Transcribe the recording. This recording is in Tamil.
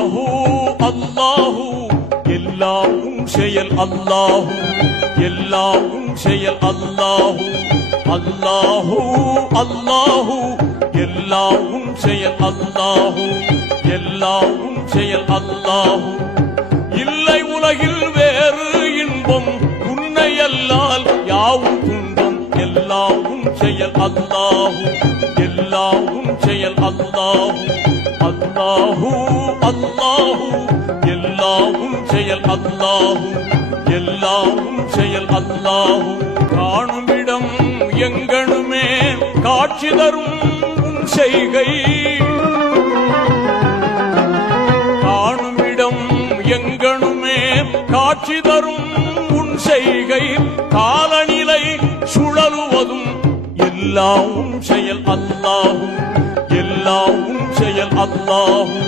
அல்லாஹு அல்லாஹு எல்லாவும் செயல் அல்லாஹு எல்லாவும் செயல் அல்லாஹு அல்லாஹு அல்லாஹு எல்லாவும் செயல் அல்லாஹு எல்லாவும் செயல் அல்லாஹு இல்லை உலகில் வேறு இன்பம் உன்னை அல்லால் யாவும் துன்பம் எல்லாவும் செயல் அல்லாஹு எல்லாவும் செயல் அல்லாஹு அல்லாஹு அல்லாஹு எல்லாவும் செயல் அல்லாஹு எல்லாவும் செயல் அல்லாஹு காணுமிடம் எங்கனுமே காட்சி தரும் உன் செய்கை காணுமிடம் எங்கனுமே காட்சி தரும் உன் செய்கை காலநிலை சுழலுவதும் எல்லாவும் செயல் அல்லாஹு எல்லாவும் செயல் அல்லாஹு